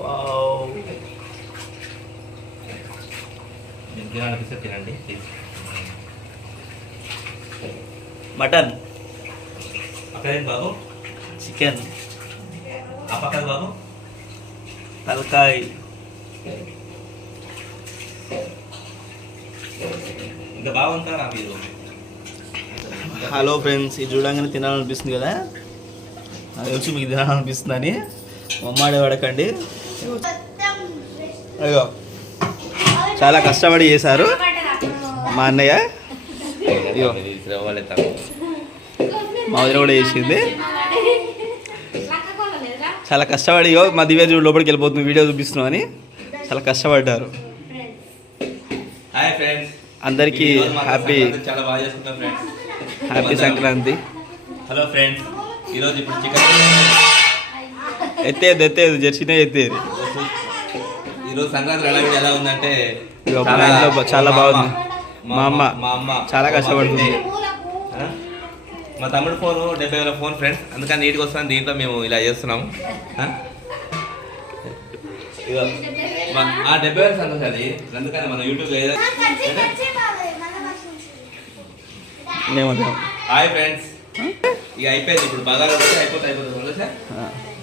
Wow, మీకు తినాలనిపిస్తే తినండి. మటన్, అక్కడేం బాబు? చికెన్, ఆ పక్కన బాబు తలకాయ. ఇంకా బాగుంటారా మీరు? హలో ఫ్రెండ్స్, ఇది చూడంగానే తినాలనిపిస్తుంది కదా, నాకు తెలుసు మీకు తినాలనిపిస్తుందని. మమ్మాడి పడకండి. అయ్యో, చాలా కష్టపడి చేశారు మా అన్నయ్య. అయ్యో, మా వదిన కూడా చేసింది. చాలా కష్టపడి మా దివ్య చూడు లోపలికి వెళ్ళిపోతుంది, వీడియో చూపిస్తున్నాం అని చాలా కష్టపడ్డారు. హాయ్ ఫ్రెండ్స్, అందరికీ హ్యాపీ చాలా బాగా చేసుకుంటాం friends. Happy Sankranti. Hello friends, ఈరోజు ఇప్పుడు చికెన్ ఎత్తేది జెర్సీనే ఎత్తేది. ఈరోజు సంక్రాంతి హడావిడి ఎలా ఉందంటే చాలా బాగుంది. మా అమ్మ చాలా మా కష్టపడుతుంది. మా తమ్ముడు ఫోన్ 70,000 ఫోన్ ఫ్రెండ్స్, అందుకని నీట్గా వస్తాను. దీంట్లో మేము ఇలా చేస్తున్నాము. ఇదిగో, ఆ 70,000 సంతోషాలి, అందుకని మన యూట్యూబ్ హాయ్ ఫ్రెండ్స్, ఇక అయిపోయింది. ఇప్పుడు బగారా అయిపోతుంది సార్,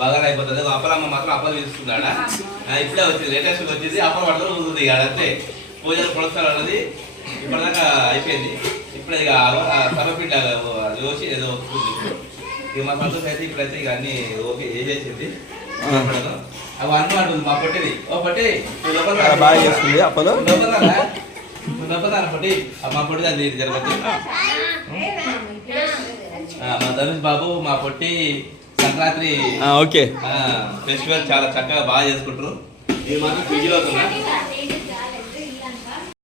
బగారా అయిపోతుంది. అప్పలమ్మ మాత్రం అప్పలు తీసుకున్నాడా, ఇప్పుడే వచ్చింది, లేటెస్ట్ వచ్చింది. అప్పలు పడతారు ఊరుతుంది. ఇక అంతే, పూజలు పురస్కారం అన్నది ఇప్పటిదాకా అయిపోయింది. ఇప్పుడు ఇక సభపిండి చూసి ఏదో వస్తుంది. ఇక మా సంతోషం అయితే ఇప్పుడైతే ఇక అన్ని ఓకే చేసేసింది. అవి అన్నం అంటుంది మా పొట్టిది. ఓ పొట్టి బాగా చేస్తుంది అప్పలు. పొట్టి మా పొట్టి దాన్ని జరగచ్చు. మా ధనుష్ బాబు, మా పొట్టి సంక్రాంతి ఓకే ఫెస్టివల్ చాలా చక్కగా బాగా చేసుకుంటారు. ఇది మాత్రం ఫ్రిడ్జ్లో అవుతున్నా.